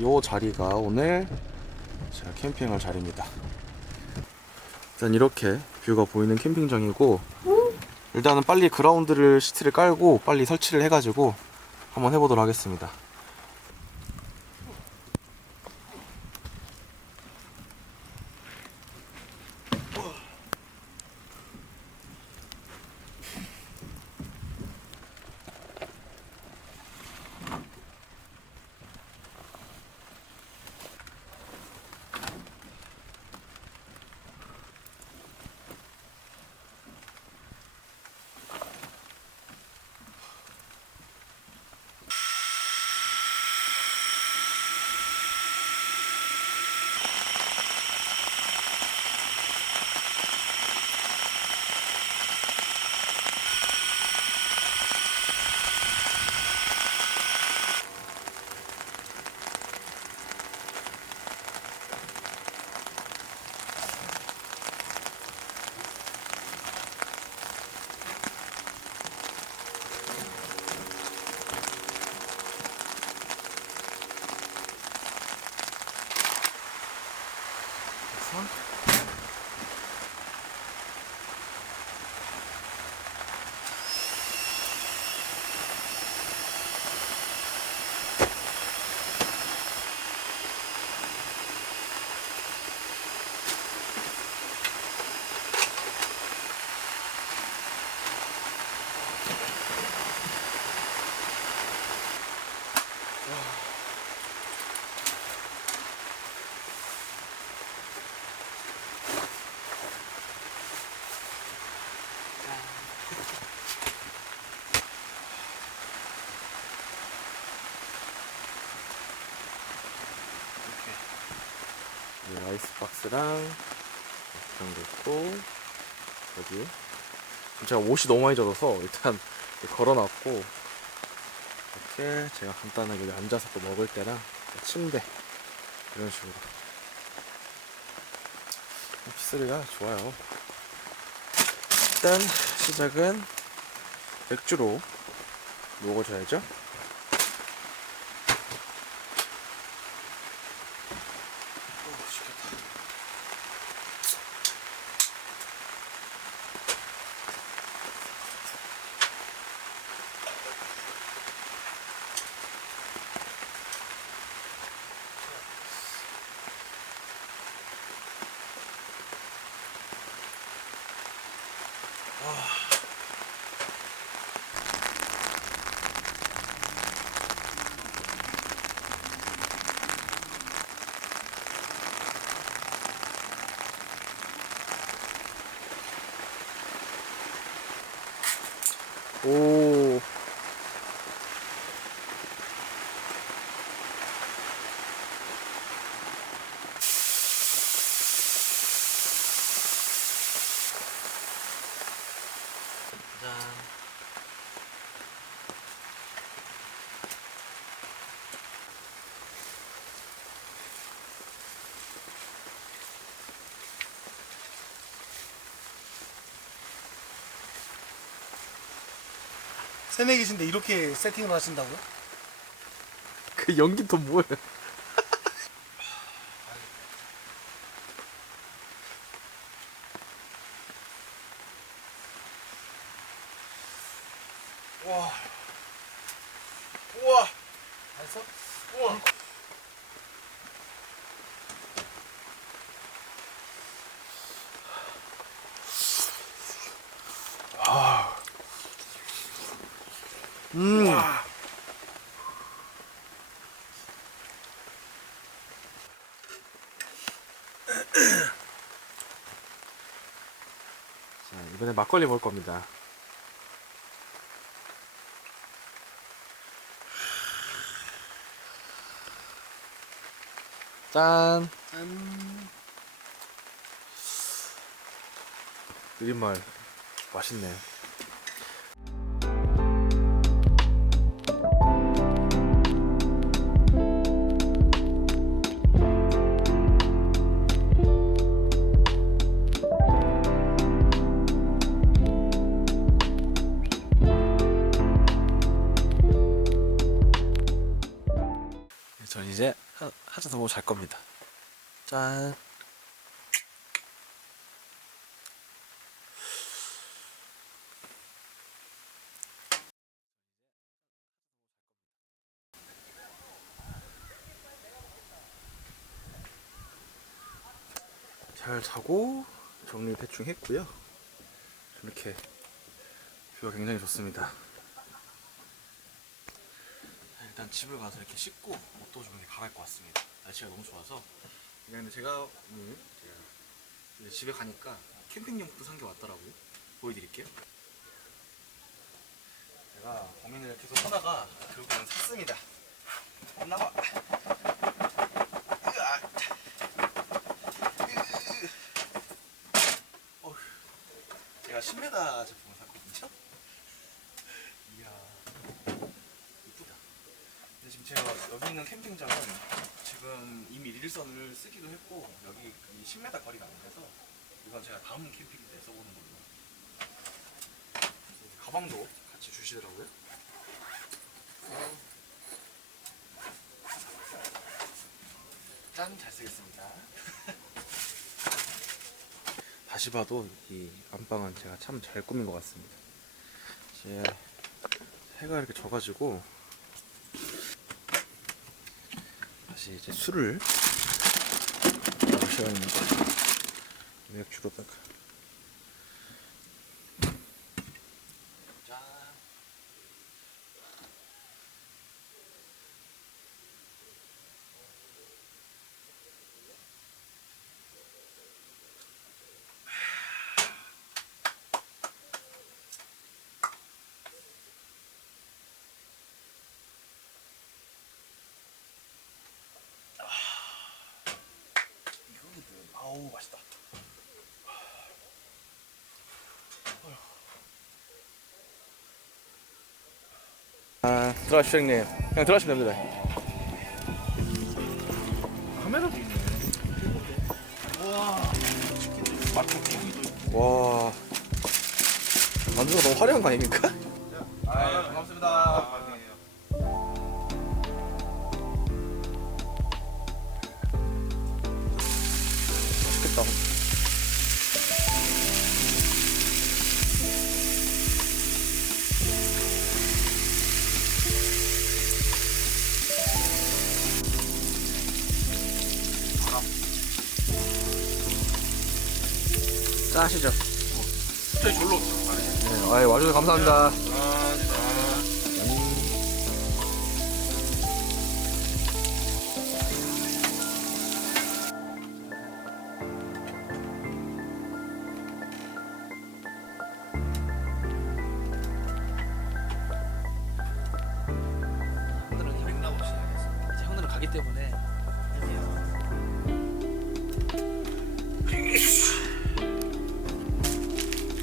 요 자리가 오늘 제가 캠핑할 자리입니다. 일단 이렇게 뷰가 보이는 캠핑장이고, 일단은 빨리 그라운드를 시트를 깔고 빨리 설치를 해가지고 한번 해보도록 하겠습니다. 네, 아이스박스랑 그런 거 있고, 여기 제가 옷이 너무 많이 젖어서 일단 걸어놨고, 이렇게 제가 간단하게 여기 앉아서 또 먹을 때랑 침대 이런 식으로 피스리가 좋아요. 일단 시작은 맥주로 먹어줘야죠. 오. 짠. 새내기신데 이렇게 세팅을 하신다고요? 그 연기 또 뭐야? 와, 우와, 알았어? 우와. 와. 자, 이번에 막걸리 먹을 겁니다. 짠. 짠. 느린말 맛있네. 전 이제 끝에서 보고 잘 겁니다. 짠. 잘 자고 정리 대충 했고요. 이렇게 뷰가 굉장히 좋습니다. 일단 집을 가서 이렇게 씻고 옷도 좀 이렇게 갈아입고 왔습니다. 날씨가 너무 좋아서. 근데 제가 오늘 이제 집에 가니까 캠핑용품도 산 게 왔더라고요. 보여드릴게요. 제가 고민을 계속 하다가 결국은 샀습니다. 안 나와. 제가 10m 제품을 샀거든요. 이야, 이쁘다. 근데 지금 제가 여기 있는 캠핑장은 지금 이미 일선을 쓰기도 했고 여기 10m 거리가 안 돼서 이건 제가 다음 캠핑 때 써보는 걸로. 가방도 같이 주시더라고요. 짠, 잘 쓰겠습니다. 다시 봐도 이 안방은 제가 참 잘 꾸민 것 같습니다. 이제 해가 이렇게 져가지고 다시 이제 술을 마실 시간입니다. 맥주로다가 짠. 이거거든. 아우, 맛있다. 들어가시죠, 형님. 그냥 들어가시면 됩니다. 카메라도 있네. 우와. 와. 만두가 너무 화려한 거 아닙니까? 반갑습니다. 맛있겠다. 짜시죠. 저희 졸로. 네, 와주셔서 감사합니다. 형들은 맥락 없이 하겠습니다. 이제 형들은 가기 때문에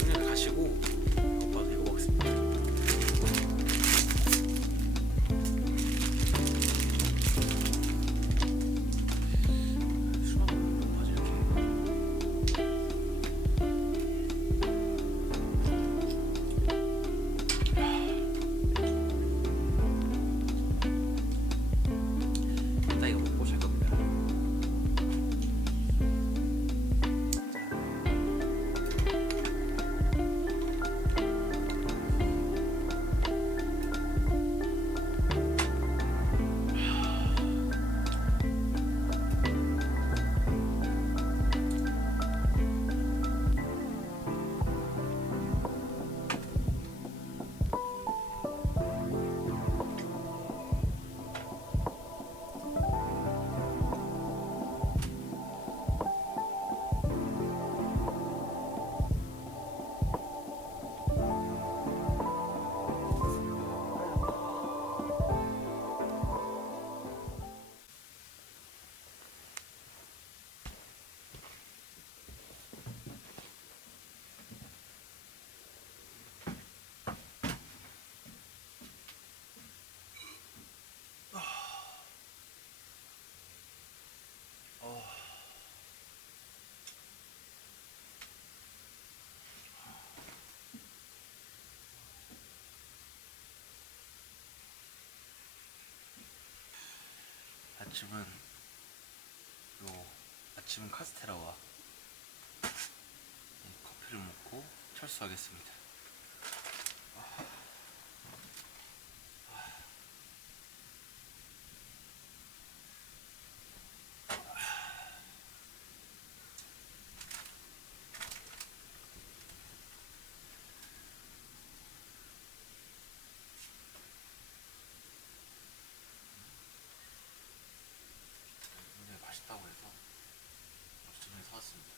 형님들 가시고 오빠도 이거 먹겠습니다. 술 먹는 거지 이렇게. 이따 이거 먹고 잘 겁니다. 아침은 아침은 카스테라와 커피를 먹고 철수하겠습니다. 굉장히 맛있다고 해서 어제 저녁에 사왔습니다.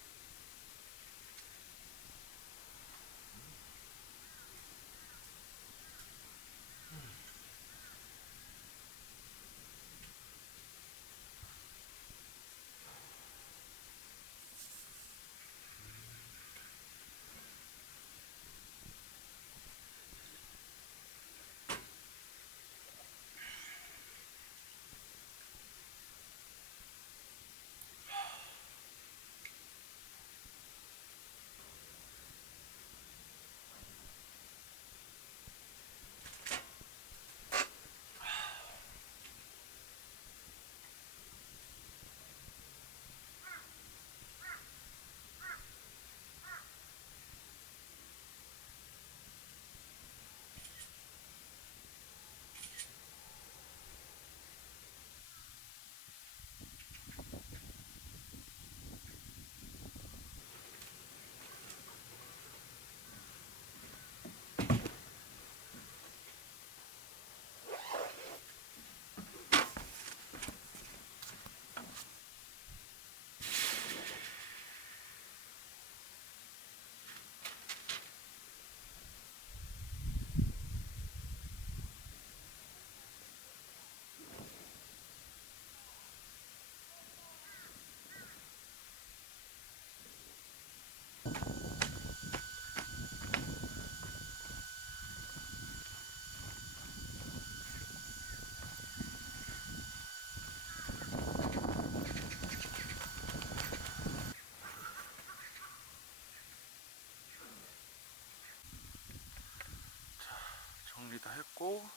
정리 다 했고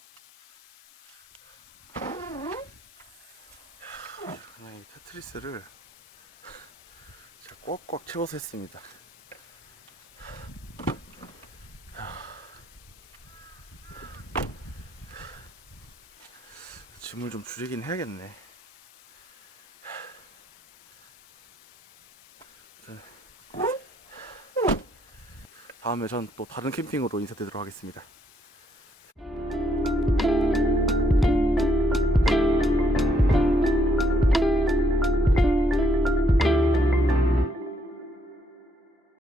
그냥 이 테트리스를 제가 꽉꽉 채워서 했습니다. 짐을 좀 줄이긴 해야겠네. 다음에 전 또 다른 캠핑으로 인사드리도록 하겠습니다.